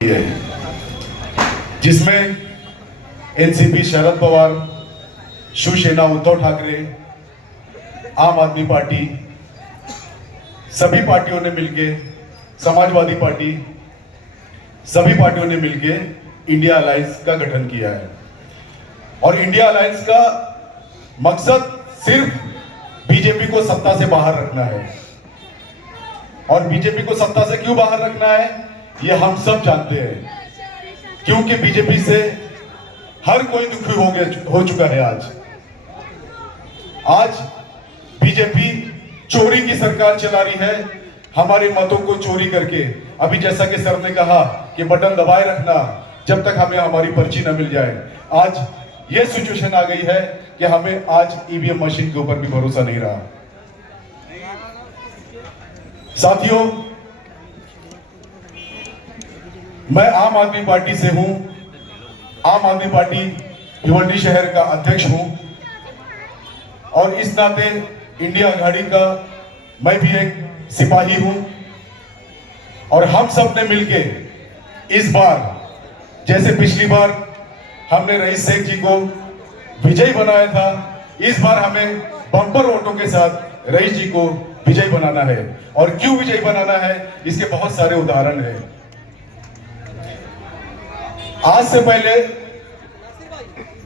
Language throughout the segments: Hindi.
है जिसमें एनसीपी शरद पवार, शिवसेना उद्धव ठाकरे, आम आदमी पार्टी, सभी पार्टियों ने मिलके, समाजवादी पार्टी, सभी पार्टियों ने मिलके इंडिया अलायंस का गठन किया है। और इंडिया अलायंस का मकसद सिर्फ बीजेपी को सत्ता से बाहर रखना है। और बीजेपी को सत्ता से क्यों बाहर रखना है ये हम सब जानते हैं, क्योंकि बीजेपी से हर कोई दुखी हो चुका है। आज बीजेपी चोरी की सरकार चला रही है, हमारे मतों को चोरी करके। अभी जैसा कि सर ने कहा कि बटन दबाए रखना जब तक हमें हमारी पर्ची न मिल जाए। आज ये सिचुएशन आ गई है कि हमें आज ईवीएम मशीन के ऊपर भी भरोसा नहीं रहा। साथियों, मैं आम आदमी पार्टी से हूं। आम आदमी पार्टी भिवंडी शहर का अध्यक्ष हूं और इस नाते इंडिया आघाड़ी का मैं भी एक सिपाही हूं। और हम सब ने मिलके इस बार, जैसे पिछली बार हमने रईस शेख जी को विजयी बनाया था, इस बार हमें बम्पर वोटों के साथ रईस जी को विजयी बनाना है। और क्यों विजयी बनाना है, इसके बहुत सारे उदाहरण हैं। आज से पहले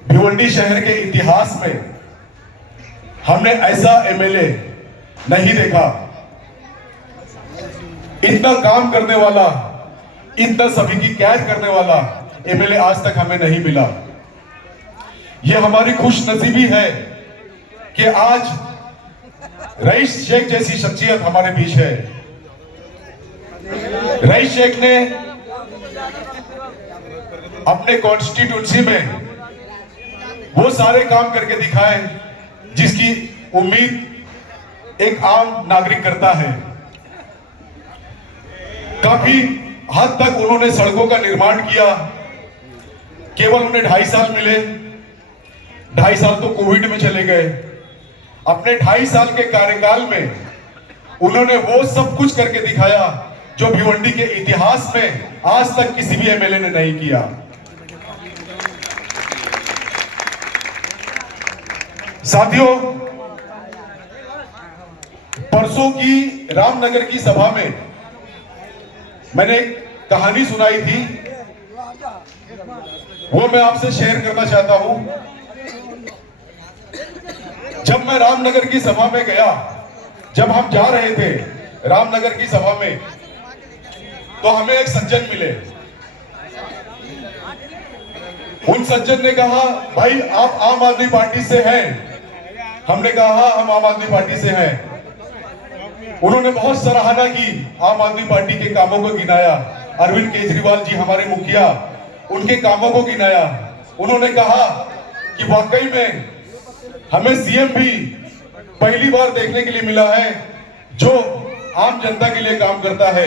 भिवंडी शहर के इतिहास में हमने ऐसा एमएलए नहीं देखा, इतना काम करने वाला, इतना सभी की कैद करने वाला एमएलए आज तक हमें नहीं मिला। यह हमारी खुशनसीबी है कि आज रईस शेख जैसी शख्सियत हमारे बीच है। रईस शेख ने अपने कॉन्स्टिट्यूंसी में वो सारे काम करके दिखाए जिसकी उम्मीद एक आम नागरिक करता है। काफी हद तक उन्होंने सड़कों का निर्माण किया। केवल उन्हें 2.5 साल मिले, 2.5 साल तो कोविड में चले गए। अपने 2.5 साल के कार्यकाल में उन्होंने वो सब कुछ करके दिखाया जो भिवंडी के इतिहास में आज तक किसी भी एमएलए ने नहीं किया। साथियों, परसों की रामनगर की सभा में मैंने एक कहानी सुनाई थी, वो मैं आपसे शेयर करना चाहता हूं। जब मैं रामनगर की सभा में गया, जब हम जा रहे थे रामनगर की सभा में, तो हमें एक सज्जन मिले। उन सज्जन ने कहा, भाई आप आम आदमी पार्टी से हैं? हमने कहा हाँ, हम आम आदमी पार्टी से हैं। उन्होंने बहुत सराहना की, आम आदमी पार्टी के कामों को गिनाया। अरविंद केजरीवाल जी हमारे मुखिया, उनके कामों को गिनाया। उन्होंने कहा कि वाकई में हमें सीएम भी पहली बार देखने के लिए मिला है जो आम जनता के लिए काम करता है,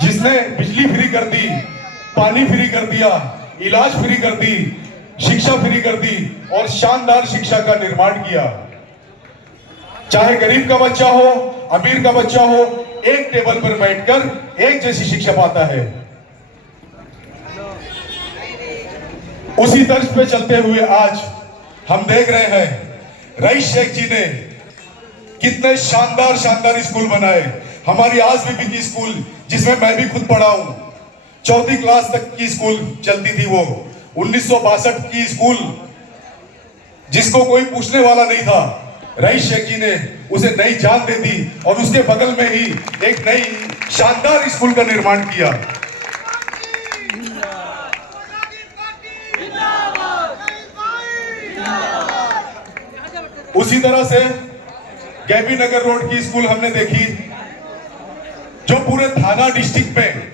जिसने बिजली फ्री कर दी, पानी फ्री कर दिया, इलाज फ्री कर दी, शिक्षा फ्री कर दी और शानदार शिक्षा का निर्माण किया। चाहे गरीब का बच्चा हो, अमीर का बच्चा हो, एक टेबल पर बैठकर एक जैसी शिक्षा पाता है। उसी तर्ज पे चलते हुए आज हम देख रहे हैं रईस शेख जी ने कितने शानदार शानदार स्कूल बनाए। हमारी आज भी बिकी स्कूल, जिसमें मैं भी खुद पढ़ा हूं, 4वीं क्लास तक की स्कूल चलती थी। वो 1962 की स्कूल, जिसको कोई पूछने वाला नहीं था, रईस शेख जी ने उसे नई जान दे दी और उसके बगल में ही एक नई शानदार स्कूल का निर्माण किया। उसी तरह से गैबी नगर रोड की स्कूल हमने देखी, जो पूरे थाना डिस्ट्रिक्ट में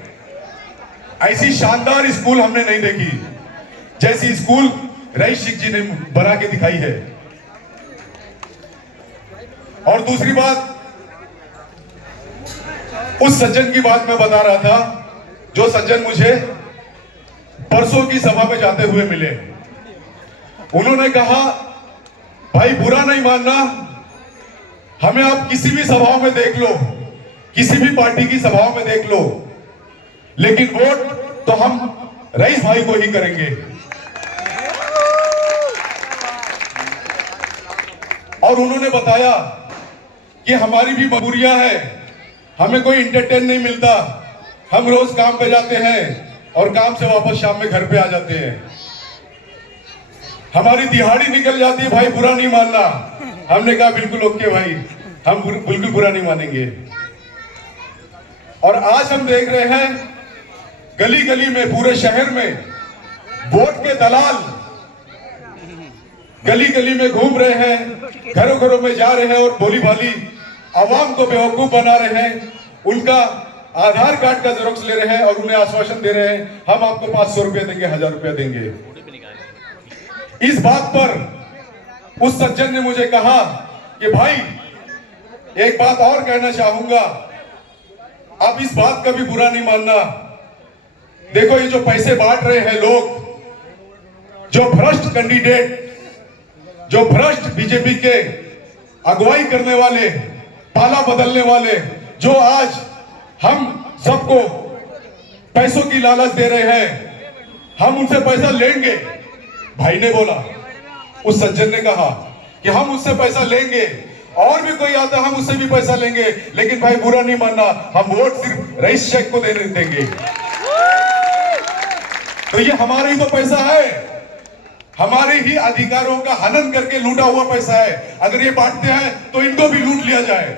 ऐसी शानदार स्कूल हमने नहीं देखी जैसी स्कूल रईस शेख जी ने बना के दिखाई है। और दूसरी बात, उस सज्जन की बात मैं बता रहा था, जो सज्जन मुझे परसों की सभा में जाते हुए मिले। उन्होंने कहा, भाई बुरा नहीं मानना, हमें आप किसी भी सभाओं में देख लो, किसी भी पार्टी की सभाओं में देख लो, लेकिन वोट तो हम रईस भाई को ही करेंगे। और उन्होंने बताया कि हमारी भी मजबूरियां हैं, हमें कोई इंटरटेन नहीं मिलता, हम रोज काम पे जाते हैं और काम से वापस शाम में घर पे आ जाते हैं, हमारी दिहाड़ी निकल जाती है, भाई बुरा नहीं मानना। हमने कहा बिल्कुल ओके भाई, हम बिल्कुल बुरा नहीं मानेंगे। और आज हम देख रहे हैं गली गली में, पूरे शहर में वोट के दलाल गली गली में घूम रहे हैं, घरों घरों में जा रहे हैं और बोली भाली आवाम को बेवकूफ बना रहे हैं, उनका आधार कार्ड का जेरोक्स ले रहे हैं और उन्हें आश्वासन दे रहे हैं हम आपको 500 रुपया देंगे, 1000 रुपया देंगे। इस बात पर उस सज्जन ने मुझे कहा कि भाई एक बात और कहना चाहूंगा, आप इस बात का भी बुरा नहीं मानना। देखो ये जो पैसे बांट रहे हैं लोग, जो भ्रष्ट कैंडिडेट, जो भ्रष्ट बीजेपी के अगुवाई करने वाले, पाला बदलने वाले, जो आज हम सबको पैसों की लालच दे रहे हैं, हम उनसे पैसा लेंगे। भाई ने बोला, उस सज्जन ने कहा कि हम उससे पैसा लेंगे, और भी कोई आता हम उससे भी पैसा लेंगे, लेकिन भाई बुरा नहीं मानना, हम वोट सिर्फ रईस शेख को देने देंगे। तो ये हमारा ही तो पैसा है, हमारे ही अधिकारों का हनन करके लूटा हुआ पैसा है। अगर ये बांटते हैं तो इनको भी लूट लिया जाए।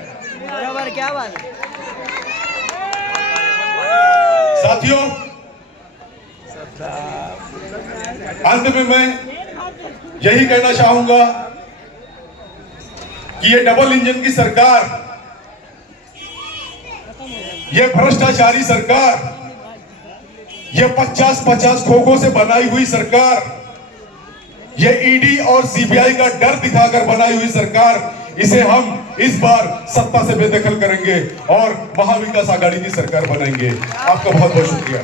बराबर, क्या बात है साथियों, अंत में मैं यही कहना चाहूंगा कि ये डबल इंजन की सरकार, ये भ्रष्टाचारी सरकार, ये 50-50 खोखों से बनाई हुई सरकार, ये ईडी और सीबीआई का डर दिखाकर बनाई हुई सरकार, इसे हम इस बार सत्ता से बेदखल करेंगे और महाविकास आघाड़ी की सरकार बनाएंगे। आपका बहुत बहुत शुक्रिया।